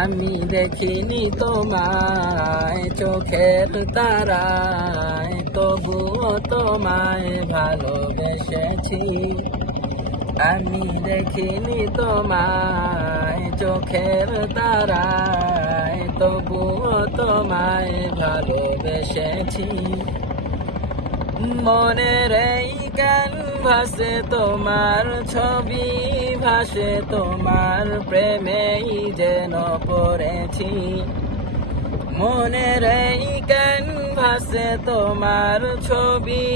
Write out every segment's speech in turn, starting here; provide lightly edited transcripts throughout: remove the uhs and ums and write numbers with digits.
আমি দেখিনি তোমায় চোখের তারায়, তবুও তোমায় ভালোবেসেছি। আমি দেখিনি তোমায় চোখের তারায়, তবুও তোমায় ভালোবেসেছি। মনের এই ক্যানভাসে তোমার ছবি ভাসে, তোমার প্রেমেই যেন পড়েছি। মনের এই ক্যানভাসে তোমার ছবি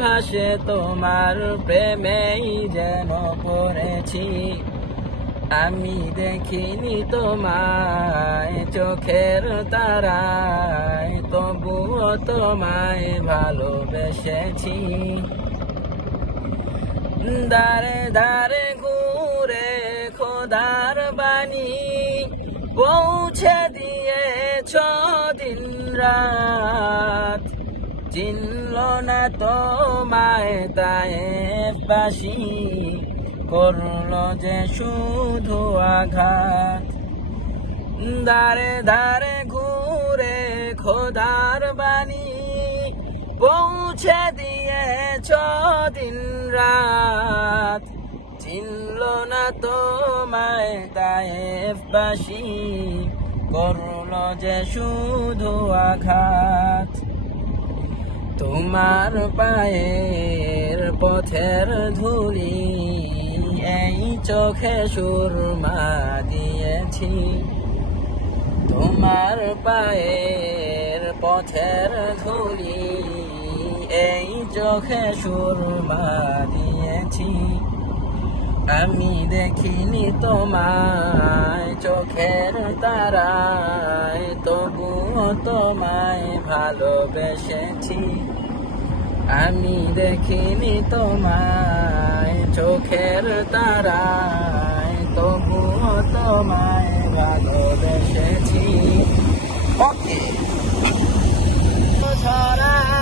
ভাসে, তোমার প্রেমেই যেন পড়েছি। আমি দেখিনি তোমায় চোখের তারায়, তবুও তোমায় ভালোবেসেছি। দারে দারে ঘুরে খোদার বাণী পৌঁছে দিয়েছ দিন রাত। চিনল না তোমায় তায়েফবাসী, করলো যে শুধু আঘাত। দারে দারে ঘুরে খোদার বাণী পৌঁছে দিয়েছ দিন রাত। চিনল না তোমায় তায়েফবাসী, করলো যে শুধু আঘাত। তোমার পায়ের পথের ধুলি এই চোখে সুরমা দিয়েছি। তোমার পায়ের পথের ধুলি এই চোখে সুরমা দিয়েছি। আমি দেখিনি তোমায় চোখের তারায়, তবুও তোমায় ভালোবেসেছি। আমি দেখিনি তোমায় চোখের তারায়, তবুও তোমায় ভালোবেসেছি। ওকে।